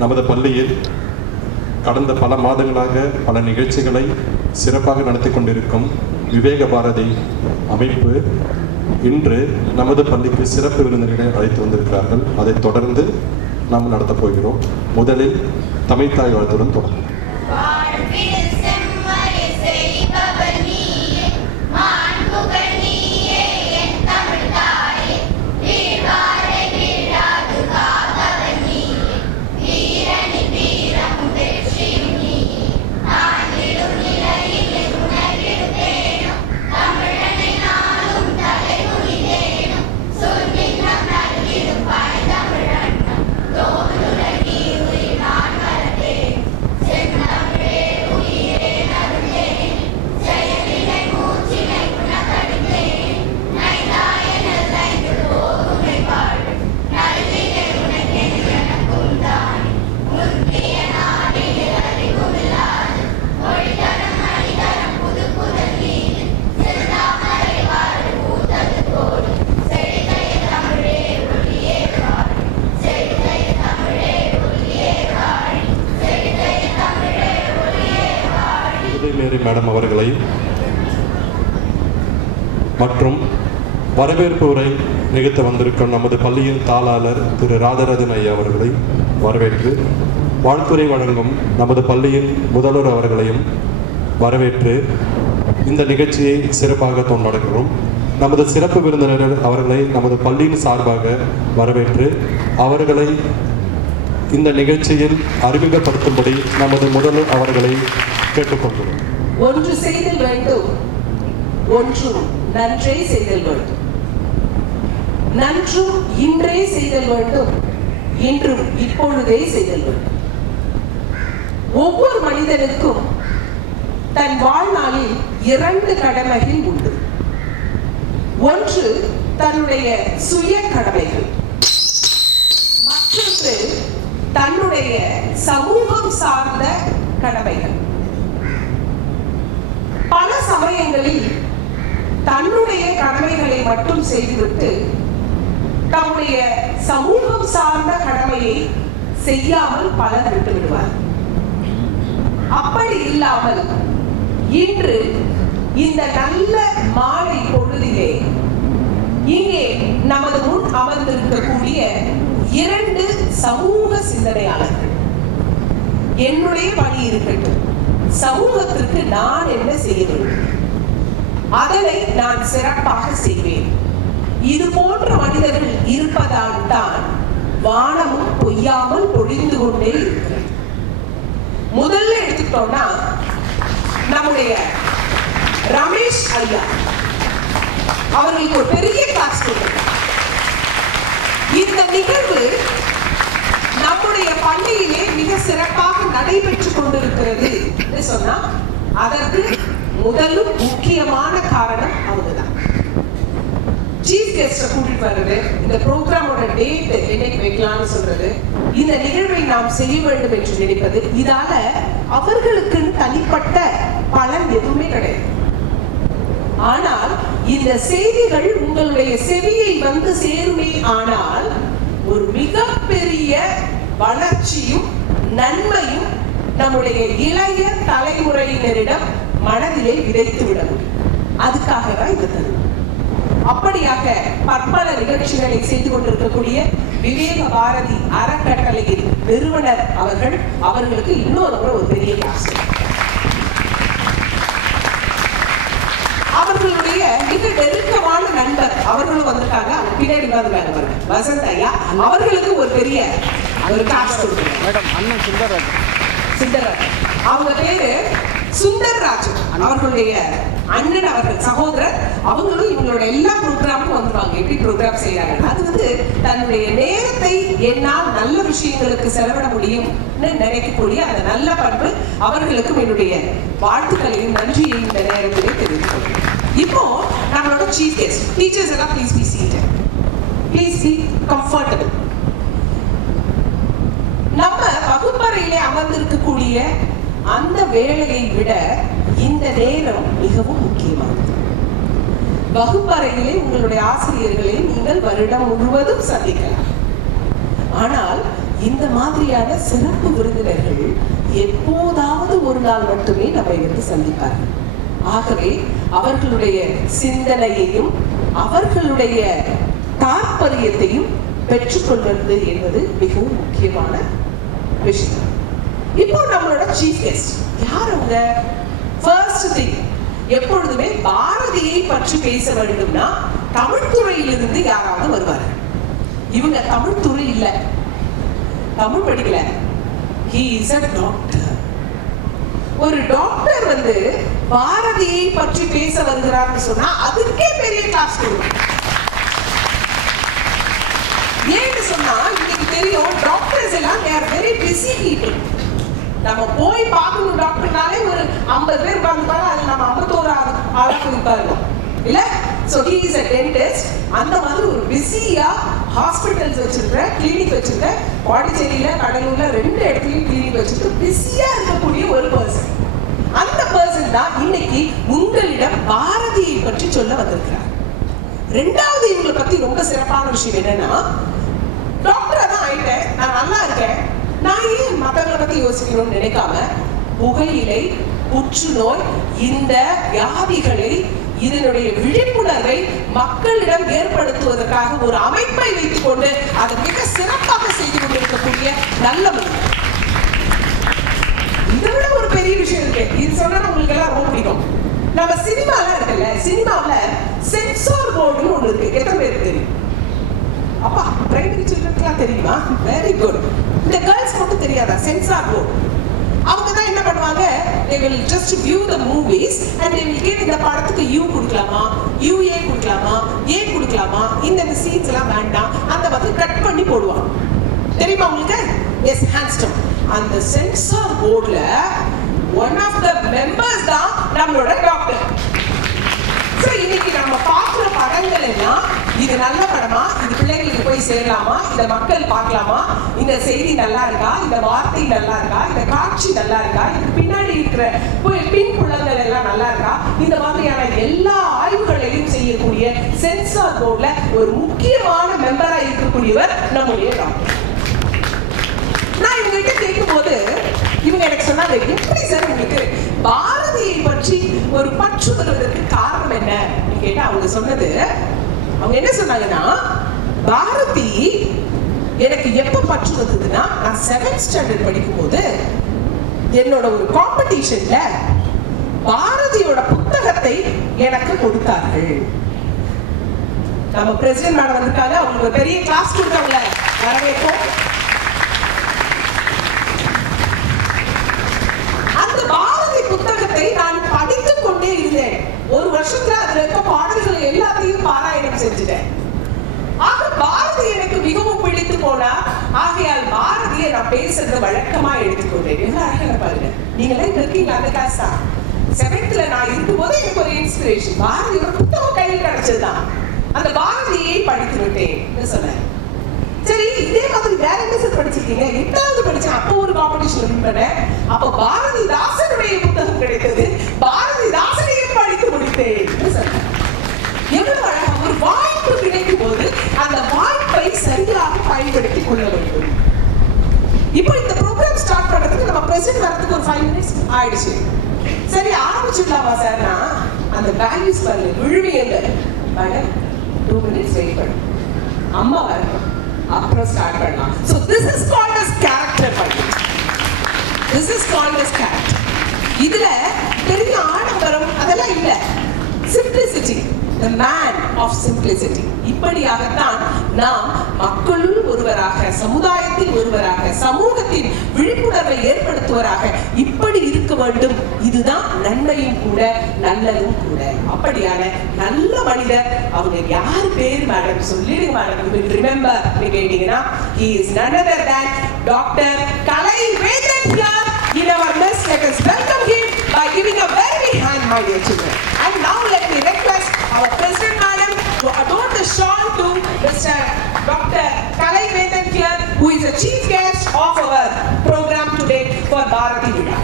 நமது பள்ளியில் கடந்த பல மாதங்களாக பல நிகழ்ச்சிகளை சிறப்பாக நடத்தி கொண்டிருக்கும் விவேக பாரதி அமைப்பு இன்று நமது பள்ளிக்கு சிறப்பு விருந்தினரை அழைத்து வந்திருக்கிறார்கள். அதைத் தொடர்ந்து நாம் நடத்தப் போகிறோம். முதலில் தமிழ்த்தாய் வாழ்த்துடன் தொடங்கும். மேடம் அவர்களை மற்றும் வரவேற்பு உரை நிகழ்த்த வந்திருக்கும் நமது பள்ளியின் தாளாளர் திரு ராஜராஜன் ஐயா அவர்களை வரவேற்று வாழ்த்துரை வழங்கும் நமது பள்ளியின் முதல்வர் அவர்களையும் வரவேற்று இந்த நிகழ்ச்சியை சிறப்பாக கொண்டாடுகிறோம். நமது சிறப்பு விருந்தினர்கள் அவர்களை நமது பள்ளியின் சார்பாக வரவேற்று அவர்களை இந்த நிகழ்ச்சியில் அறிமுகப்படுத்தும்படி நமது முதல்வர் அவர்களை கேட்டுக்கொள்கிறோம். ஒன்று செய்தல் வேண்டும், ஒன்றும் நன்றே செய்தல் வேண்டும். நன்றும் இன்றே செய்தல் வேண்டும், இன்றும் இப்பொழுதே செய்தல் வேண்டும். ஒவ்வொரு மனிதனுக்கும் தன் வாழ்நாளில் 2 கடமைகள் உண்டு. ஒன்று தன்னுடைய சுய கடமைகள், மற்றொன்று தன்னுடைய சமூகம் சார்ந்த கடமைகள். பல சமயங்களில் தன்னுடைய கடமைகளை மட்டும் செய்துவிட்டு தன்னுடைய சமூகம் சார்ந்த கடமையை செய்யாமல் பலர் விட்டு விடுவார். அப்படி இல்லாமல் இன்று இந்த நல்ல மாலை பொழுதிலே இங்கே நமது முன் அமர்ந்திருக்கக்கூடிய 2 சமூக சிந்தனையாளர்கள், என்னுடைய பணி இருக்கட்டும், சமூகத்திற்கு நான் என்ன செய்ய வேண்டும், அதனை நான் சிறப்பாக செய்வேன். இது போன்ற மனிதர்கள் இருப்பதால் தான் வானமும் பொய்யாமல் பொழிந்து கொண்டே இருக்கிறது. முதல்ல எடுத்துட்டோம்னா நம்முடைய ரமேஷ் ஐயா அவர்களுக்கு ஒரு பெரிய கிளாஸ் கொடுத்தார். இந்த நிகழ்வு நம்முடைய பள்ளியிலே மிக சிறப்பாக நடைபெற்றுக் கொண்டிருக்கிறது என்று சொன்னா அதற்கு முதலும் முக்கியமான காரணம் அவங்கதான். சீஃப் கெஸ்ட கூட்டிட்டு வர்றது, இந்த ப்ரோக்ராமோட டேட் என்னைக்கு வைக்கலாம்னு சொல்றது, இந்த நிகழ்வை நாம் செய்ய வேண்டும் என்று நினைப்பது, இதால அவர்களுக்கு தனிப்பட்ட பலன் எதுவுமே கிடையாது. ஆனால் இந்த செய்திகள் உங்களுடைய செவியை வந்து சேருமே ஆனால் ஒரு மிகப்பெரிய வளர்ச்சியும் நன்மையும் நம்முடைய இளைய தலைமுறையினரிடம் மனதிலே விதைத்து விட முடியும். அதுக்காக தான் இந்த தருணம். அப்படியாக பற்பல நிகழ்ச்சிகளை செய்து கொண்டிருக்கக்கூடிய விவேக பாரதி அறக்கட்டளையின் நிறுவனர் அவர்களுக்கு இன்னொரு ஒரு பெரிய கிளாஸ். அவர்களுடைய மிக நெருக்கமான நண்பர் அவர்களும் வந்திருக்காங்க. பின்னாடி வந்து வசந்த் ஐயா அவர்களுக்கு ஒரு பெரிய ஒரு கிளாஸ் கொடுக்குறாங்க. சுந்தரராஜன் அவங்க பேரு சுந்தரராஜன், அவர்களுடைய அண்ணன், அவர்கள் சகோதரர். அவங்களும் இவங்களோட எல்லா ப்ரோக்ராமும் வந்துருவாங்க. எப்படி ப்ரோக்ராம் செய்யறாங்க, அது வந்து தன்னுடைய நேரத்தை என்னால் நல்ல விஷயங்களுக்கு செலவிட முடியும்னு நினைக்கக்கூடிய அந்த நல்ல பண்பு அவர்களுக்கும் என்னுடைய வாழ்த்துக்களையும் நன்றியையும் இந்த நேரத்திலே தெரிவிக்கிறேன். இப்போ நம்மளோட சீஃப் கெஸ்ட் டீச்சர்ஸ் எல்லாம் please be seated, please be comfortable. நம்ம வகுப்பறையிலே அமர்ந்திருக்கக்கூடிய அந்த வேலையை விட இந்த நேரம் மிகவும் முக்கியமானது. வகுப்பறையிலே உங்களுடைய ஆசிரியர்களை நீங்கள் வருடம் முழுவதும் சந்திக்கலாம். ஆனால் இந்த மாதிரியான சிறப்பு விருந்தினர்கள் எப்போதாவது ஒரு நாள் மட்டுமே நம்மை வந்து சந்திப்பார்கள். ஆகவே அவர்களுடைய சிந்தனையையும் அவர்களுடைய தாற்பயத்தையும் பெற்றுக்கொள்வது என்பது மிகவும் முக்கியமான விஷயம். இப்போ நம்மளோட சீஃப் கெஸ்ட் யார்? அவங்க ஃபர்ஸ்ட் திங், எப்பொழுதுமே பாரதியை பற்றி பேச வேண்டும்னா தமிழ் துறையிலிருந்து யாராவது வருவார்கள். இவங்க தமிழ் துறை இல்ல, தமிழ் படிக்கல. he is a doctor. ஒரு டாக்டர் வந்து பாரதியை பற்றி பேச வருகிறார்னு சொன்னா அதுக்கே பெரிய கிளாஸ் கொடுக்கும். ஏன்னு சொன்னா இன்னைக்கு தெரியும் டாக்டர்ஸ் எல்லாம் they are very busy people. நம்ம போய் பார்க்கணும் டாக்டர்னாலே ஒரு 50 பேர் உட்கார்ந்துப்பாங்க, அதுல நம்ம 51 ஆளா இருப்பாங்க இல்ல. So he is a dentist. அந்த மாதிரி ஒரு பிஸியா ஹாஸ்பிட்டல்ஸ் வச்சிருக்க, கிளினிக் வச்சிருக்க, பாண்டிச்சேரியில கடலூர்ல 2 இடத்துலயும் கிளினிக் வச்சிருக்க பிஸியா இருக்கக்கூடிய ஒரு பர்சன். அந்த பர்சன் தான் இன்னைக்கு உங்களிடம் பாரதியை பற்றி சொல்ல வந்திருக்கிறார். ரெண்டாவது இவங்களை பத்தி ரொம்ப சிறப்பான விஷயம் என்னன்னா, டாக்டரா தான் ஆயிட்டேன், நான் நல்லா இருக்கேன், நான் ஏன் மற்றவங்களை பத்தி யோசிக்கணும்னு நினைக்காம புகையிலை, புற்றுநோய் இந்த வியாதிகளை இதனுடைய விழிப்புணர்வை மக்களிடம் ஏற்படுத்துவதற்காக ஒரு அமைப்பை வைத்துக் கொண்டு அதை மிக சிறப்பாக செய்து கொண்டிருக்கக்கூடிய நல்ல மனிதர். இதை விட ஒரு பெரிய விஷயம் இருக்கு, இது சொன்னா உங்களுக்கு எல்லாம் ரொம்ப பிடிக்கும். நம்ம சினிமால இருக்குல்ல, சினிமாவில சென்சார் போர்டுன்னு ஒண்ணு இருக்கு. எத்தனை பேருக்கு தெரியும்? அப்பா பிரைமரி சில்ட்ரனுக்குலாம் தெரியுமா? Very good. இந்த கேர்ள்ஸ் மட்டும் தெரியாதா சென்சார் போர்டு? அவங்க தான் என்ன பண்ணுவாங்க, they will just view the movies and they will give இந்த படத்துக்கு U கொடுக்கலாமா, UA கொடுக்கலாமா, A கொடுக்கலாமா, இந்த சீன்ஸ் எல்லாம் வேண்டாம், அந்த மாதிரி கட் பண்ணி போடுவாங்க. தெரியுமா உங்களுக்கு? எஸ், ஹேண்ட்ஸ்டம். அந்த சென்சார் போர்டுல one of the members தான் நம்மளோட டாக்டர். சோ இன்னைக்கு நம்ம பார்க்குற படங்கள் எல்லாம் இது நல்ல படமா, இது பிள்ளைங்களுக்கு போய் சேரலாமா, இத மக்கள் பார்க்கலாமா, இந்த செய்தி நல்லா இருக்கா, இந்த வார்த்தை நல்லா இருக்கா, இந்த காட்சி நல்லா இருக்கா, இதுக்கு பின்னாடி இருக்கிற பின் புலங்கள் எல்லாம் நல்லா இருக்கா, இந்த மாதிரியான எல்லா ஆய்வுகளையும் செய்யக்கூடிய சென்சார் போர்டுல ஒரு முக்கியமான மெம்பரா இருக்கக்கூடியவர் நம்முடைய டாக்டர். நான் இவங்ககிட்ட கேட்கும் போது இவங்க எனக்கு சொன்னாங்க, எப்படி சார் உங்களுக்கு பாரதியை பற்றி ஒரு பற்று வருவதற்கு காரணம் என்ன கேட்டா, அவங்க சொன்னது, அவங்க என்ன சொன்னாங்கன்னா, பாரதி எனக்கு எப்ப பற்று வந்ததுன்னா, நான் 7th ஸ்டாண்டர்ட் படிக்கும் போது என்னோட ஒரு காம்படிஷன்ல பாரதியோட புத்தகத்தை எனக்கு கொடுத்தார்கள். நம்ம பிரசிடென்ட் மேடம் வந்திருக்காங்க, அவங்களுக்கு பெரிய கிளாஸ் கொடுத்தவங்க வரவேற்போம். அந்த பாரதி புத்தகத்தை நான் படித்துக் கொண்டே இருந்தேன். ஒரு வருஷத்துல அதுல இருக்க பாடல்கள் எல்லாத்தையும் பாராயணம் செஞ்சுட்டேன். ஆக பாரதி எனக்கு மிகவும் பிடித்து போனார். ஆகையால் பாரதியை நான் பேசுறது வழக்கமா எடுத்துக்கொண்டேன். எவ்வளவு அழகா பாருங்க, நீங்களே இருக்கீங்க அந்த கிளாஸ் தான். 7th நான் இருக்கும்போது எனக்கு ஒரு இன்ஸ்பிரேஷன், பாரதியோட புத்தகம் கையில் கிடைச்சதுதான். அந்த பாரதியை படித்து விட்டேன் சொன்னேன். சரி, இதே மாதிரி வேற என்ன சார் படிச்சிருக்கீங்க? 8வது படிச்சேன், அப்போ ஒரு காம்படிஷன் வின் பண்ணேன். அப்போ பாரதிதாசனுடைய புத்தகம் கிடைத்தது, பாரதிதாசனையும் படித்து முடித்தேன் சொன்னேன். எவ்வளவு அழகா, ஒரு வாய்ப்பு கிடைக்கும் போது அந்த வாய்ப்பை சரியாக பயன்படுத்திக் கொள்ள வேண்டும். இப்போ இந்த ப்ரோக்ராம் ஸ்டார்ட் பண்றதுக்கு நம்ம பிரசன்ட் வரதுக்கு ஒரு 5 minutes ஆயிடுச்சு. சரி, ஆரம்பிச்சுடலாமா சார்னா, அந்த வேல்யூஸ் பாருங்க, விழுமியங்கள் மேடம் 2 minutes வெயிட் பண்ணு, அம்மா வரணும், அப்புறம் ஸ்டார்ட் பண்ணலாம். So this is called as character building. This is called as character. இதுல பெரிய ஆடம்பரம் அதெல்லாம் இல்ல, simplicity, the man of simplicity. இப்படியாகத்தான் நாம் மக்களுள் ஒருவராக, சமுதாயத்தில் ஒருவராக, சமூகத்தின் விழிப்புணர்வை ஏற்படுத்துவராக இப்படி இருக்க வேண்டும். இதுதான் நன்மையும் கூட நல்லதும் கூட. அப்படியான நல்ல மனிதர் அவங்க யார் பேர் மேடம் சொல்லிடுங்க மேடம். you will remember கேட்டீங்கன்னா, he is none other than Dr. Kalai Vedan here in our midst. Let us welcome him by giving a very big hand, my dear children. And now let me request our President Madam to adorn the shawl to Mr. Dr. Kalai Vedan here, who is a chief guest of our program today for Bharati Vida.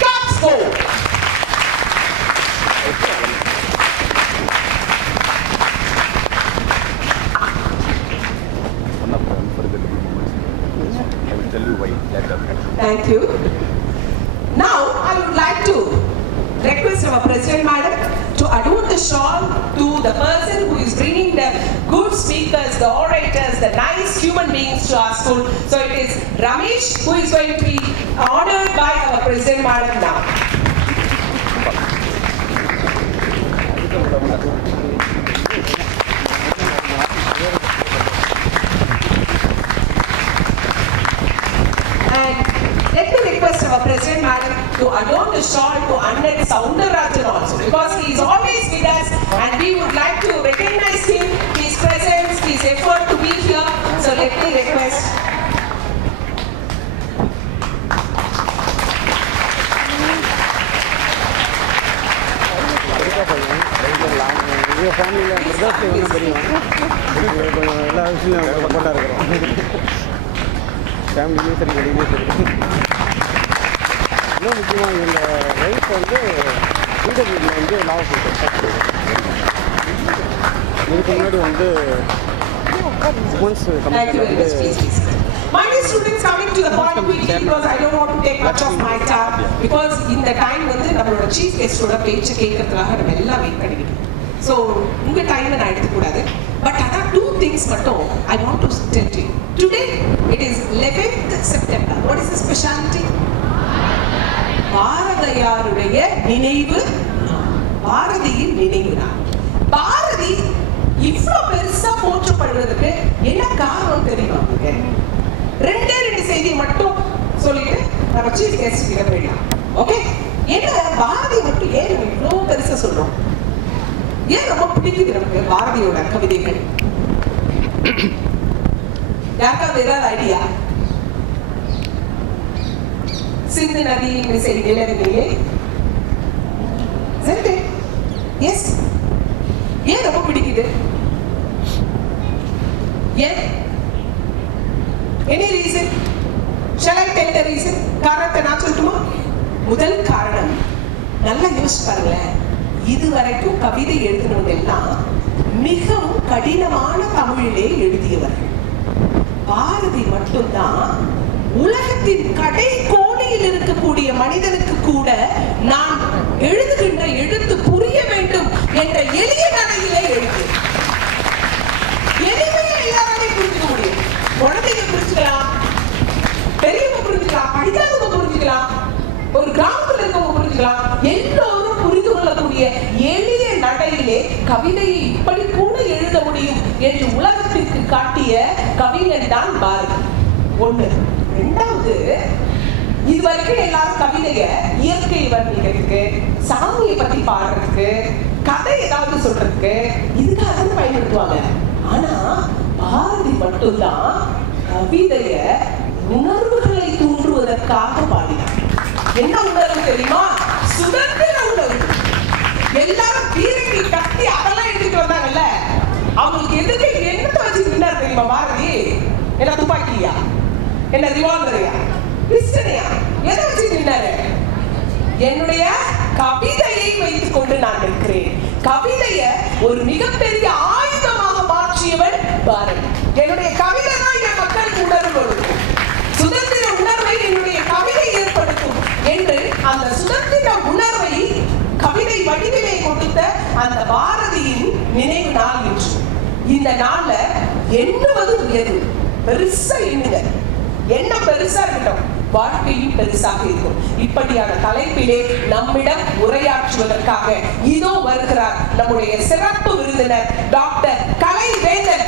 Claps go! One of them for the the person who is bringing the good speakers, the orators, the nice human beings to our school. So it is Ramesh who is going to be honored by our President Madam now. And let me request our President Madam to adorn the shawl to Annet Soundarajan also, because he is always with us and we would like to recognize him, his presence, his effort to be here. So let me request. ஃபேமிலியும் சரி வெளியிலையும் சரி இன்னும் முக்கியமாக இந்த life வந்து இன்டர்வியூவில் வந்து லாபம் கொடுத்தேன். இதுக்கு முன்னாடி வந்து women's Thank you very much. Commission Please, please. My dear students, coming to the point quickly because I don't want to take much of my time because in the time வந்து நம்மளோட சீஃப் கெஸ்டோட பேச்சு கேட்கறதுக்காக நம்ம எல்லாம் wait பண்ணிக்கிட்டு. So உங்கள் டைமை நான் எடுத்துக்கூடாது. பட் அதான் 2 things மட்டும் I want to tell you. Today it is 11th September. What is the speciality? பாரதியாருடைய நினைவு நாள். பாரதியின் நினைவு நாள். பாரதி இவ்வளோ பெருசா போற்றப்படுவதற்கு என்ன காரணம் தெரியுமா உங்களுக்கு? 2 செய்தியை மட்டும் சொல்லிட்டு நம்ம சீஃப் கெஸ்ட் கிட்ட போயிடலாம். ஓகே, என்ன பாரதி மட்டும் ஏன் நம்ம இவ்வளோ பெருசா சொல்றோம்? ஏன் ரொம்ப பிடிக்குது நமக்கு பாரதியோட கவிதைகள்? யாருக்காவது ஏதாவது ஐடியா? சிந்து நதியில் மிசை நிலவிலே சரி, எஸ், ஏன் ரொம்ப பிடிக்குது? ஏன்? Any reason? Shall I tell the reason? காரணத்தை நான் சொல்லட்டுமா? முதல் காரணம் நல்லா யோசிச்சு பாருங்களேன். இதுவரைக்கும் கவிதை எழுதினவங்க எல்லாம் மிகவும் கடினமான தமிழிலே எழுதியவர்கள். பாரதி மட்டும்தான் உலகத்தின் கடை கோடியில் இருக்கக்கூடிய மனிதனுக்கு கூட நான் எழுதுகின்ற எழுத்து புரிய வேண்டும் என்ற எளிய நடையிலே எழுது. எளிமையா எல்லாராலையும் புரிஞ்சுக்க முடியும். குழந்தைங்க புரிஞ்சுக்கலாம், பெரியவங்க புரிஞ்சுக்கலாம், படிக்காதவங்க புரிஞ்சுக்கலாம், ஒரு கிராமத்துல இருக்கவங்க புரிஞ்சுக்கலாம். எல்லோரும் புரிந்து கொள்ளக்கூடிய எளிய நடையிலே கவிதையை இப்படி கூட எழுத முடியும் என்று உலகத்திற்கு காட்டிய கவிஞன் தான் பாரதி. ஒண்ணு. ரெண்டாவது, இதுவரைக்கும் எல்லாரும் கவிதைய இயற்கை வர்ணிக்கிறதுக்கு, சாமியை பத்தி பாடுறதுக்கு, கதை ஏதாவது சொல்றதுக்கு இதுக்காக தான் பயன்படுத்துவாங்க. ஆனா பாரதி மட்டும்தான் கவிதைய உணர்வுகளை தூண்டுவதற்காக பாடினார். என்ன உணர்வு தெரியுமா? சுதந்திர உணர்வு. எல்லாரும் பீரங்கி கத்தி அதெல்லாம் எடுத்துட்டு வந்தாங்கல்ல, அவங்களுக்கு எதுக்கு என்னத்தை வச்சு நின்னார் தெரியுமா பாரதி? என்ன துப்பாக்கியா, என்ன ரிவால்வரையா, பிஸ்டனையா, எதை வச்சு நின்னாரு? என்னுடைய கவிதையை வைத்துக் கொண்டு நான் இருக்கிறேன். கவிதைய ஒரு மிகப்பெரிய ஆயுதமாக மாற்றியவன் பாரதி. என்னுடைய கவிதை தான் என் மக்களுக்கு உணர்வு கொடுக்கும், சுதந்திர உணர்வை என்னுடைய கவிதை ஏற்படுத்தும் என்று அந்த சுதந்திர உணர்வை கவிதை வடிவிலே கொடுத்த அந்த பாரதியின் நினைவு நாள் என்று. இந்த நாள்ல எண்ணுவது உயர்வு. பெருசா எண்ணுங்க, என்ன பெருசா இருக்கட்டும், வாழ்க்கையும் பெருசாக இருக்கும். இப்படியான தலைப்பிலே நம்மிடம் உரையாற்றுவதற்காக இதோ வருகிறார் நம்முடைய சிறப்பு விருந்தினர் டாக்டர் கலைவேந்தன்.